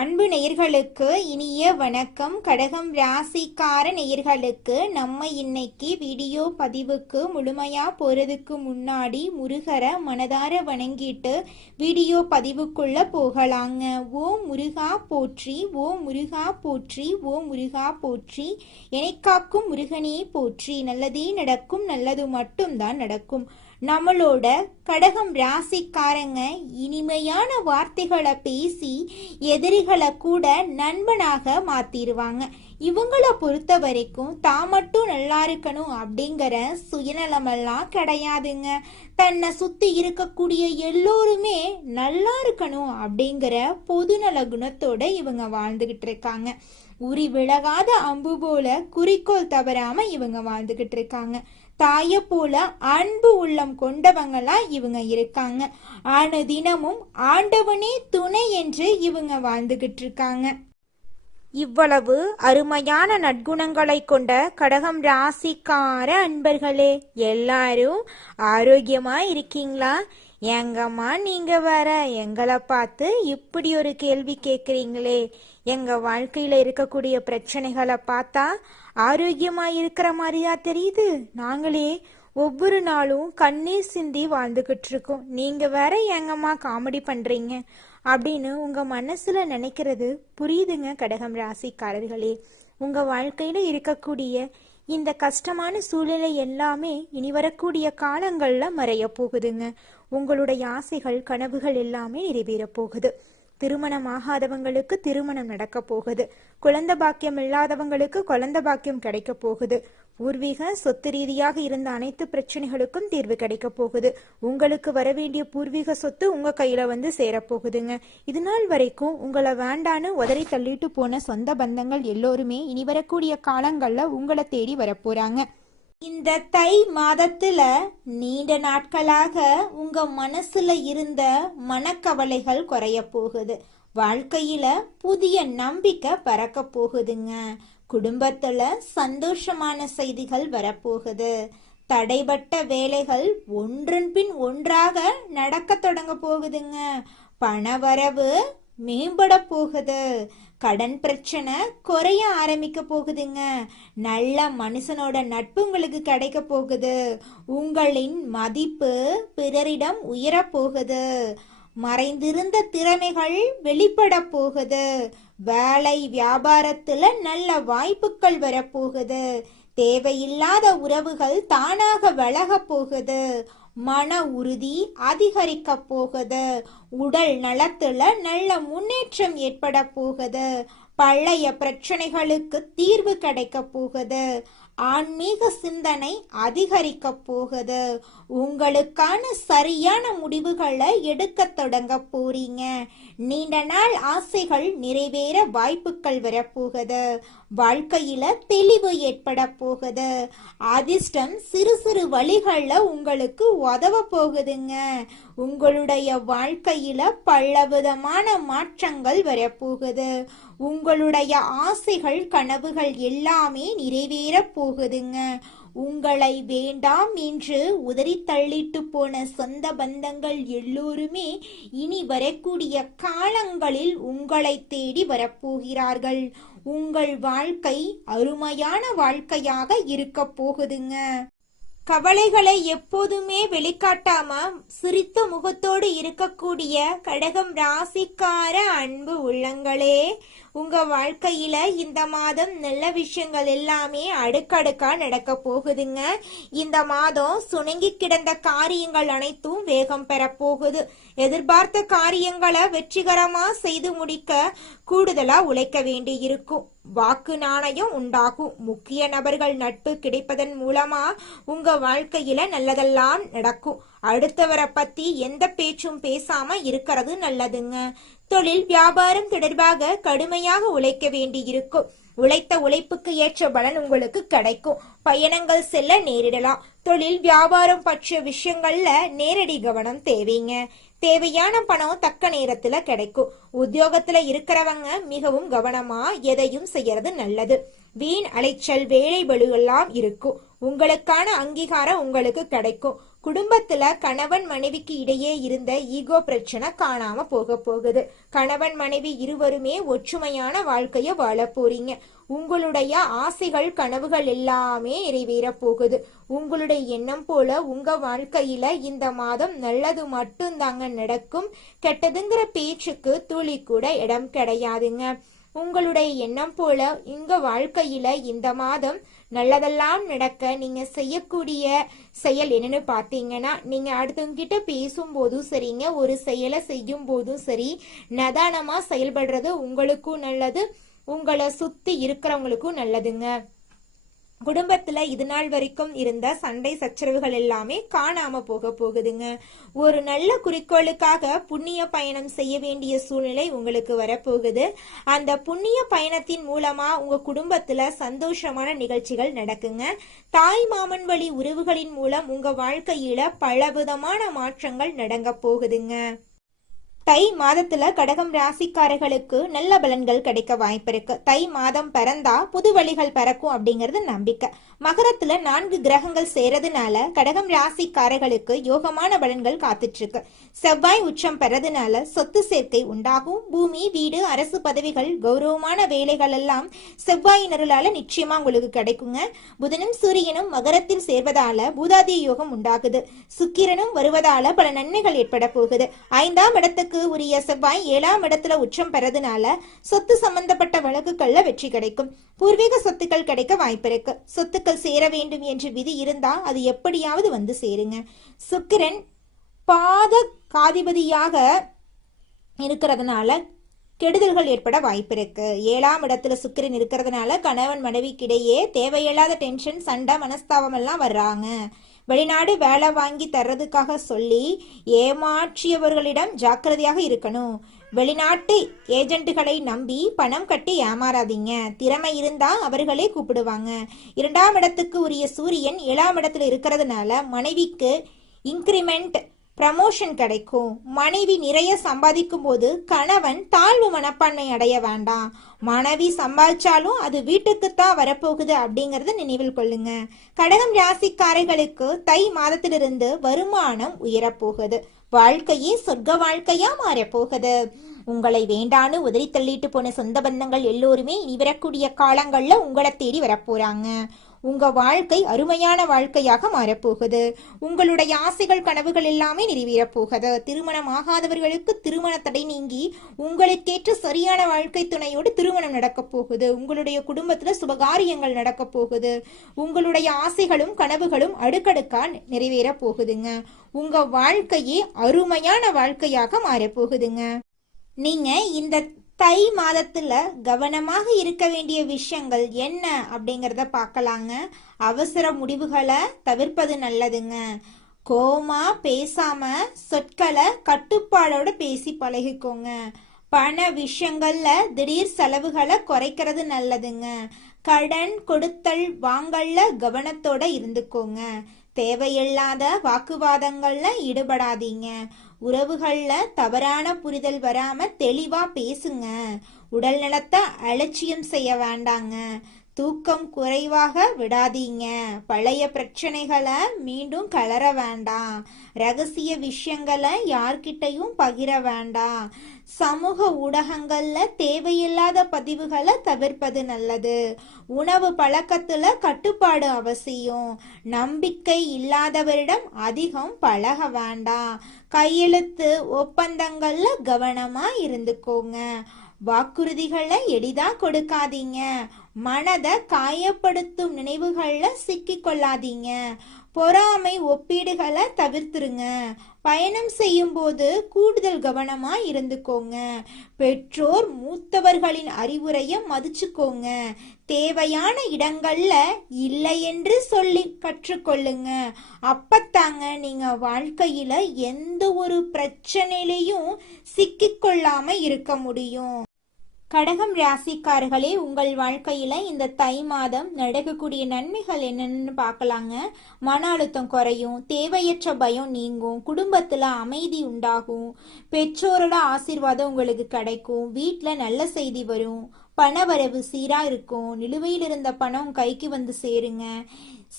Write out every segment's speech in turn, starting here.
அன்பு நேயர்களுக்கு இனிய வணக்கம். கடகம் ராசிக்கார நேயர்களுக்கு நம்ம இன்னைக்கு வீடியோ பதிவுக்கு முழுமையா போறதுக்கு முன்னாடி முருகரை மனதார வணங்கிட்டு வீடியோ பதிவுக்குள்ள போகலாங்க. ஓம் முருகா போற்றி, ஓம் முருகா போற்றி, ஓம் முருகா போற்றி, எனைக்காக்கும் முருகனே போற்றி. நல்லதே நடக்கும், நல்லது மட்டும்தான் நடக்கும். நம்மளோட கடகம் ராசிக்காரங்க இனிமையான வார்த்தைகளை பேசி எதிரிகளை கூட நண்பனாக மாத்திருவாங்க. இவங்களை பொறுத்த வரைக்கும் தான் மட்டும் நல்லா இருக்கணும் அப்படிங்கிற சுயநலமெல்லாம் கிடையாதுங்க. தன்னை சுத்தி இருக்கக்கூடிய எல்லோருமே நல்லா இருக்கணும் அப்படிங்கிற பொதுநல குணத்தோட இவங்க வாழ்ந்துகிட்டு இருக்காங்க. உரி விலகாத அம்பு போல குறிக்கோள் தவறாம இவங்க வாழ்ந்துகிட்டு இருக்காங்க. தாய போல அன்பு உள்ளம் கொண்டவங்களா இவங்க இருக்காங்க. தினமும் ஆண்டவனே துணை என்று இவங்க வாழ்ந்துகிட்டு இருக்காங்க. இவ்வளவு அருமையான நற்குணங்களை கொண்ட கடகம் ராசிக்கார அன்பர்களே, எல்லாரும் ஆரோக்கியமா இருக்கீங்களா? எங்கம்மா நீங்க வேற எங்களை பார்த்து இப்படி ஒரு கேள்வி கேட்குறீங்களே? எங்க வாழ்க்கையில இருக்கக்கூடிய பிரச்சனைகளை பார்த்தா ஆரோக்கியமா இருக்கிற மாதிரியா தெரியுது? நாங்களே ஒவ்வொரு நாளும் கண்ணீர் சிந்தி வாழ்ந்துகிட்டு இருக்கோம், நீங்க வேற எங்கம்மா காமெடி பண்றீங்க அப்படின்னு உங்க மனசுல நினைக்கிறது புரியுதுங்க. கடகம் ராசிக்காரர்களே, உங்க வாழ்க்கையில இருக்கக்கூடிய இந்த கஷ்டமான சூழ்நிலை எல்லாமே இனி வரக்கூடிய காலங்கள்ல மறைய போகுதுங்க. உங்களுடைய ஆசைகள் கனவுகள் எல்லாமே நிறைவேற போகுது. திருமணம் ஆகாதவங்களுக்கு திருமணம் நடக்க போகுது. குழந்தை பாக்கியம் இல்லாதவங்களுக்கு குழந்தை பாக்கியம் கிடைக்க போகுது. பூர்வீக சொத்து ரீதியாக இருந்த அனைத்து பிரச்சனைகளுக்கும் தீர்வு கிடைக்க போகுது. உங்களுக்கு வர வேண்டிய பூர்வீக சொத்து உங்க கையில வந்து சேரப்போகுதுங்க. இது நாள் வரைக்கும் உங்களை வேண்டான்னு உதறி தள்ளிட்டு போன சொந்த பந்தங்கள் எல்லோருமே இனி வரக்கூடிய காலங்கள்ல உங்களை தேடி வரப்போறாங்க. இந்த தை மாதத்துல நீண்ட நாட்களாக உங்க மனசுல இருந்த மனக்கவலைகள் குறைய போகுது. வாழ்க்கையில புதிய நம்பிக்கை பறக்க போகுதுங்க. குடும்பத்துல சந்தோஷமான செய்திகள் வரப்போகுது. தடைபட்ட வேலைகள் ஒன்றன் பின் ஒன்றாக நடக்க தொடங்க போகுதுங்க. பணவரவு மேம்பட போகுது. கடன் பிரச்சனை குறைய ஆரம்பிக்க போகுதுங்க. நல்ல மனுஷனோட நட்பு உங்களுக்கு கிடைக்க போகுது. உங்களின் மதிப்பு பிறரிடம் உயர போகுது. மறைந்திருந்த திறமைகள் வெளிப்பட போகுது. வேலை வியாபாரத்துல நல்ல வாய்ப்புகள் வரப்போகுது. தேவையில்லாத உறவுகள் தானாக விலக போகுது. மன உறுதி அதிகரிக்க போகுது. உடல் நலத்துல நல்ல முன்னேற்றம் ஏற்பட போகுது. பழைய பிரச்சனைகளுக்கு தீர்வு கிடைக்க போகுது. ஆன்மீக சிந்தனை அதிகரிக்க போகுது. உங்களுக்கான சரியான முடிவுகளை எடுக்க தொடங்க போறீங்க. நீண்ட நாள் ஆசைகள் நிறைவேற வாய்ப்புகள் வரப்போகுது. வாழ்க்கையில தெளிவு ஏற்பட போகுது. அதிர்ஷ்டம் சிறு சிறு வழிகள்ல உங்களுக்கு உதவ போகுதுங்க. உங்களுடைய வாழ்க்கையில பலவிதமான மாற்றங்கள் வரப்போகுது. உங்களுடைய ஆசைகள் கனவுகள் எல்லாமே நிறைவேற போகுதுங்க. உங்களை வேண்டாம் என்று உதறி தள்ளிட்டு போன சொந்த பந்தங்கள் எல்லோருமே இனி வரக்கூடிய காலங்களில் உங்களை தேடி வரப்போகிறார்கள். உங்கள் வாழ்க்கை அருமையான வாழ்க்கையாக இருக்க போகுதுங்க. கவலைகளை எப்போதுமே வெளிக்காட்டாம சிரித்த முகத்தோடு இருக்கக்கூடிய கடகம் ராசிக்கார அன்பு உள்ளங்களே, உங்க வாழ்க்கையில இந்த மாதம் நல்ல விஷயங்கள் எல்லாமே அடுக்கடுக்கா நடக்க போகுதுங்க. இந்த மாதம் சுணங்கி கிடந்த காரியங்கள் அனைத்தும் வேகம் பெற போகுது. எதிர்பார்த்த காரியங்களை வெற்றிகரமா செய்து முடிக்க கூடுதலா உழைக்க வேண்டி இருக்கும். வாக்கு நாணயம் உண்டாகும். முக்கிய நபர்கள் நட்பு கிடைப்பதன் மூலமா உங்க வாழ்க்கையில நல்லதெல்லாம் நடக்கும். அடுத்தவரை பத்தி எந்த பேச்சும் பேசாம இருக்கிறது நல்லதுங்க. தொழில் வியாபாரம் தொடர்பாக கடுமையாக உழைக்க வேண்டி இருக்கும். உழைத்த உழைப்புக்கு ஏற்ற பலன் உங்களுக்கு கிடைக்கும். பயணங்கள் செல்ல நேரிடலாம். தொழில் வியாபாரம் பற்றிய விஷயங்கள்ல நேரடி கவனம் தேவைங்க. தேவையான பணம் தக்க நேரத்துல கிடைக்கும். உத்தியோகத்துல இருக்கிறவங்க மிகவும் கவனமா எதையும் செய்யறது நல்லது. வீண் அலைச்சல் வேலை பளு எல்லாம் இருக்கும். உங்களுக்கான அங்கீகாரம் உங்களுக்கு கிடைக்கும். குடும்பத்துல கணவன் மனைவிக்கு இடையே இருந்த ஈகோ பிரச்சனை காணாம போகுது. கணவன் மனைவி இருவருமே ஒற்றுமையான வாழ்க்கைய வாழ போறீங்க. உங்களுடைய ஆசைகள் கனவுகள் எல்லாமே நிறைவேற போகுது. உங்களுடைய எண்ணம் போல உங்க வாழ்க்கையில இந்த மாதம் நல்லது மட்டும்தாங்க நடக்கும். கெட்டதுங்கிற பேச்சுக்கு துளி கூட இடம் கிடையாதுங்க. உங்களுடைய எண்ணம் போல உங்க வாழ்க்கையில இந்த மாதம் நல்லதெல்லாம் நடக்க நீங்க செய்யக்கூடிய செயல் என்னன்னு பார்த்தீங்கன்னா, நீங்க அடுத்தவங்கிட்ட பேசும்போதும் சரிங்க, ஒரு செயலை செய்யும் போதும் சரி, நிதானமா செயல்படுறது உங்களுக்கும் நல்லது, உங்களை சுத்தி இருக்கிறவங்களுக்கும் நல்லதுங்க. குடும்பத்துல இது நாள் வரைக்கும் இருந்த சண்டை சச்சரவுகள் எல்லாமே காணாம போகுதுங்க. ஒரு நல்ல குறிக்கோளுக்காக புண்ணிய பயணம் செய்ய வேண்டிய சூழ்நிலை உங்களுக்கு வரப்போகுது. அந்த புண்ணிய பயணத்தின் மூலமா உங்க குடும்பத்துல சந்தோஷமான நிகழ்ச்சிகள் நடக்குங்க. தாய் மாமன் வழி உறவுகளின் மூலம் உங்க வாழ்க்கையில பலவிதமான மாற்றங்கள் நடங்க போகுதுங்க. தை மாதத்துல கடகம் ராசிக்காரர்களுக்கு நல்ல பலன்கள் கிடைக்க வாய்ப்பு இருக்கு. தை மாதம் பிறந்தா புது வழிகள் பிறக்கும் அப்படிங்கிறது நம்பிக்கை. மகரத்துல 4 கிரகங்கள் சேரதுனால கடகம் ராசிக்காரர்களுக்கு யோகமான பலன்கள் காத்துட்டு இருக்கு. செவ்வாய் உச்சம் பெறதுனால சொத்து சேர்க்கை உண்டாகும். பூமி, வீடு, அரசு பதவிகள், கௌரவமான வேலைகள் எல்லாம் செவ்வாயினருளால நிச்சயமா உங்களுக்கு கிடைக்குங்க. புதனும் சூரியனும் மகரத்தில் சேர்வதால பூதாதிய யோகம் உண்டாகுது. சுக்கிரனும் வருவதால பல நன்மைகள் ஏற்பட போகுது. 5ஆம் இடத்துக்கு உரிய செவ்வாய் 7ஆம் இடத்துல உச்சம் பெறதுனால சொத்து சம்பந்தப்பட்ட வழக்குகள்ல வெற்றி கிடைக்கும். பூர்வீக சொத்துக்கள் கிடைக்க வாய்ப்பு இருக்கு. சொத்துக்கள் சேர வேண்டும் என்று விதி இருந்தா அது எப்படியாவது வந்து சேருங்க. சுக்கிரன் பாத காதிபதியாக இருக்கிறதுனால கெடுதல்கள் ஏற்பட வாய்ப்பு இருக்கு. 7ஆம் இடத்துல சுக்கிரன் இருக்கிறதுனால கணவன் மனைவிக்கிடையே தேவையில்லாத டென்ஷன், சண்டை, மனஸ்தாபம் எல்லாம் வர்றாங்க. வெளிநாடு வேலை வாங்கி தர்றதுக்காக சொல்லி ஏமாற்றியவர்களிடம் ஜாக்கிரதையாக இருக்கணும். வெளிநாட்டு ஏஜென்ட்டுகளை நம்பி பணம் கட்டி ஏமாறாதீங்க. திறமை இருந்தா அவர்களே கூப்பிடுவாங்க. 2ஆம் இடத்துக்கு உரிய சூரியன் 7ஆம் இடத்துல இருக்கிறதுனால மனைவிக்கு இன்கிரிமெண்ட், ப்ரமோஷன் கிடைக்கும். மனைவி நிறைய சம்பாதிக்கும் போது கணவன் தாழ்வு மனப்பான்மை அடைய வேண்டாம். மனைவி சம்பாதிச்சாலும் அது வீட்டுக்குத்தான் வரப்போகுது அப்படிங்கறத நினைவில் கொள்ளுங்க. கடகம் ராசிக்காரர்களுக்கு தை மாதத்திலிருந்து வருமானம் உயரப்போகுது. வாழ்க்கையே சொர்க்க வாழ்க்கையா மாறப்போகுது. உங்களை வேண்டான்னு உதறி தள்ளிட்டு போன சொந்த பந்தங்கள் எல்லோருமே இனி வரக்கூடிய காலங்கள்ல உங்களை தேடி வரப்போறாங்க. உங்க வாழ்க்கை அருமையான வாழ்க்கையாக மாறப்போகுது. உங்களுடைய ஆசைகள் கனவுகள் எல்லாமே நிறைவேறப் போகுது. திருமணம் ஆகாதவர்களுக்கு திருமண தடை நீங்கி உங்களுக்கேற்ற சரியான வாழ்க்கை துணையோடு திருமணம் நடக்க போகுது. உங்களுடைய குடும்பத்துல சுபகாரியங்கள் நடக்க போகுது. உங்களுடைய ஆசைகளும் கனவுகளும் அடுக்கடுக்கா நிறைவேற போகுதுங்க. உங்க வாழ்க்கையே அருமையான வாழ்க்கையாக மாறப்போகுதுங்க. நீங்க இந்த தை மாதத்துல கவனமாக இருக்க வேண்டிய விஷயங்கள் என்ன அப்படிங்கறத பார்க்கலாங்க. அவசர முடிவுகளை தவிர்ப்பது நல்லதுங்க. கோமா பேசாம சொற்களை கட்டுப்பாடோட பேசி பழகிக்கோங்க. பண விஷயங்கள்ல திடீர் செலவுகளை குறைக்கிறது நல்லதுங்க. கடன் கொடுத்தல் வாங்கல்ல கவனத்தோட இருந்துக்கோங்க. தேவையில்லாத வாக்குவாதங்கள்ல ஈடுபடாதீங்க. உறவுகள்ல தவறான புரிதல் வராம தெளிவா பேசுங்க. உடல் நலத்தை அலட்சியம் செய்ய வேண்டாங்க. தூக்கம் குறைவாக விடாதீங்க. பழைய பிரச்சனைகளை மீண்டும் கலர வேண்டாம். ரகசிய விஷயங்களை யார்கிட்டையும் பகிர வேண்டாம். சமூக ஊடகங்கள்ல தேவையில்லாத பதிவுகளை தவிர்ப்பது நல்லது. உணவு பழக்கத்துல கட்டுப்பாடு அவசியம். நம்பிக்கை இல்லாதவரிடம் அதிகம் பழக வேண்டாம். கையெழுத்து ஒப்பந்தங்கள்ல கவனமா இருந்துக்கோங்க. வாக்குறுதிகளை எளிதா கொடுக்காதீங்க. மனதை காயப்படுத்தும் நினைவுகள்ல சிக்கிக் கொள்ளாதீங்க. பொறாமை ஒப்பீடுகளை தவிர்த்துருங்க. பயணம் செய்யும் போது கூடுதல் கவனமா இருந்துக்கோங்க. பெற்றோர் மூத்தவர்களின் அறிவுரையை மதிச்சுக்கோங்க. தேவையான இடங்கள்ல இல்லை என்று சொல்லி கற்றுக்கொள்ளுங்க. அப்பத்தாங்க நீங்க வாழ்க்கையில எந்த ஒரு பிரச்சனையிலையும் சிக்கிக்கொள்ளாம இருக்க முடியும். கடகம் ராசிக்காரர்களே, உங்கள் வாழ்க்கையில இந்த தை மாதம் நடக்கக்கூடிய நன்மைகள் என்னன்னு பார்க்கலாங்க. மன அழுத்தம் குறையும். தேவையற்ற பயம் நீங்கும். குடும்பத்துல அமைதி உண்டாகும். பெற்றோரோட ஆசீர்வாதம் உங்களுக்கு கிடைக்கும். வீட்டுல நல்ல செய்தி வரும். பணவரவு சீரா இருக்கும். நிலுவையில் இருந்த பணம் கைக்கு வந்து சேருங்க.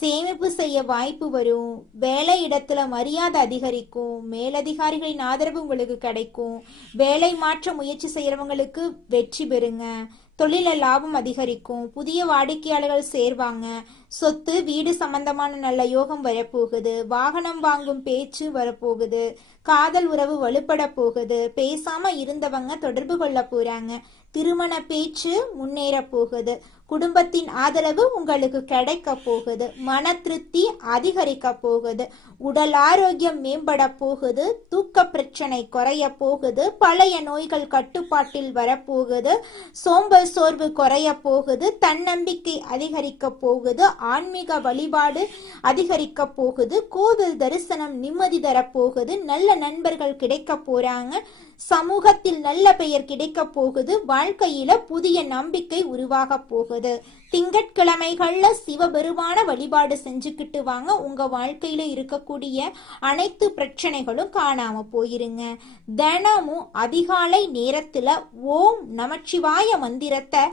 சேமிப்பு செய்ய வாய்ப்பு வரும். வேலை இடத்துல மரியாதை அதிகரிக்கும். மேலதிகாரிகளின் ஆதரவு உங்களுக்கு கிடைக்கும். வேலை மாற்ற முயற்சி செய்யறவங்களுக்கு வெற்றி பெறுங்க. தொழில லாபம் அதிகரிக்கும். புதிய வாடிக்கையாளர்கள் சேர்வாங்க. சொத்து வீடு சம்பந்தமான நல்ல யோகம் வரப்போகுது. வாகனம் வாங்கும் பேச்சு வரப்போகுது. காதல் உறவு வலுப்பட போகுது. பேசாம இருந்தவங்க தொடர்பு கொள்ள போறாங்க. திருமண பேச்சு முன்னேற போகுது. குடும்பத்தின் ஆதரவு உங்களுக்கு கிடைக்க போகுது. மன திருப்தி அதிகரிக்க போகுது. உடல் ஆரோக்கியம் மேம்பட போகுது. தூக்க பிரச்சனை குறைய போகுது. பழைய நோய்கள் கட்டுப்பாட்டில் வரப்போகுது. சோம்பல் சோர்வு குறைய போகுது. தன்னம்பிக்கை அதிகரிக்க போகுது. ஆன்மீக வழிபாடு அதிகரிக்க போகுது. கோவில் தரிசனம் நிம்மதி தரப்போகுது. நல்ல நண்பர்கள் கிடைக்க போறாங்க. சமூகத்தில் நல்ல பெயர் கிடைக்க போகுது. வாழ்க்கையில புதிய நம்பிக்கை உருவாக போகுது. திங்கட்கிழமைகள்ல சிவபெருமான வழிபாடு செஞ்சுக்கிட்டு வாங்க. உங்க வாழ்க்கையில இருக்கக்கூடிய அனைத்து பிரச்சனைகளும் காணாம போயிருங்க. தினமும் அதிகாலை நேரத்துல ஓம் நமச்சிவாய மந்திரத்தை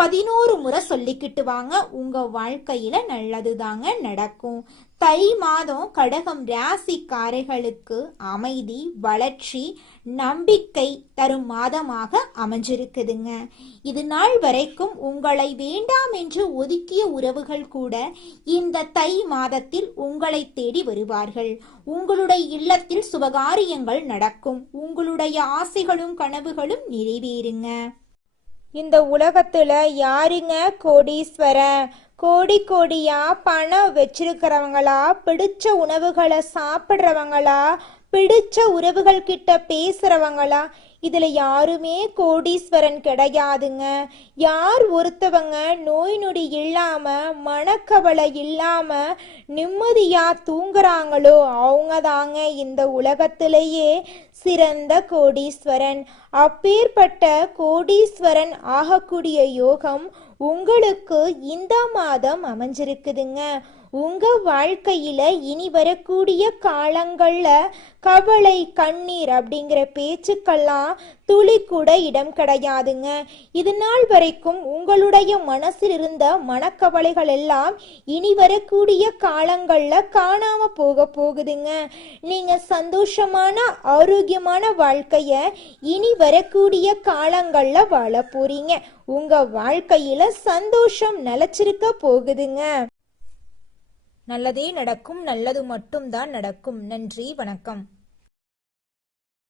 11 முறை சொல்லிக்கிட்டு வாங்க. உங்க வாழ்க்கையில நல்லதுதாங்க நடக்கும். தை மாதம் கடகம் ராசிக்காரர்களுக்கு அமைதி, வளர்ச்சி, நம்பிக்கை தரும் மாதமாக அமைஞ்சிருக்குதுங்க. இது நாள் வரைக்கும் உங்களை வேண்டாம் என்று ஒதுக்கிய உறவுகள் கூட இந்த தை மாதத்தில் உங்களை தேடி வருவார்கள். உங்களுடைய இல்லத்தில் சுபகாரியங்கள் நடக்கும். உங்களுடைய ஆசைகளும் கனவுகளும் நிறைவேறுங்க. இந்த உலகத்துல யாருங்க கோடீஸ்வரன்? கோடி கோடியா பணம் வச்சிருக்கிறவங்களா, பிடிச்ச உணவுகளை சாப்பிட்றவங்களா, பிடிச்ச உறவுகள் கிட்ட பேசுறவங்களா? இதுல யாருமே கோடீஸ்வரன் கிடையாதுங்க. யார் ஒருத்தவங்க நோய் நொடி இல்லாம, மனக்கவலை இல்லாம நிம்மதியா தூங்குறாங்களோ அவங்க தாங்க இந்த உலகத்திலேயே சிறந்த கோடீஸ்வரன். அப்பேற்பட்ட கோடீஸ்வரன் ஆகக்கூடிய யோகம் உங்களுக்கு இந்த மாதம் அமைஞ்சிருக்குதுங்க. உங்க வாழ்க்கையில இனி வரக்கூடிய காலங்கள்ல கவலை, கண்ணீர் அப்படிங்கிற பேச்சுக்கெல்லாம் துளி கூட இடம் கிடையாதுங்க. இது நாள் வரைக்கும் உங்களுடைய மனசில் இருந்த மனக்கவலைகள் எல்லாம் இனி வரக்கூடிய காலங்கள்ல காணாம போக போகுதுங்க. நீங்க சந்தோஷமான ஆரோக்கியமான வாழ்க்கைய இனி வரக்கூடிய காலங்கள்ல வாழ போறீங்க. உங்க வாழ்க்கையில சந்தோஷம் நிலைச்சிருக்க போகுதுங்க. நல்லதே நடக்கும். நல்லது மட்டும்தான் நடக்கும். நன்றி, வணக்கம்.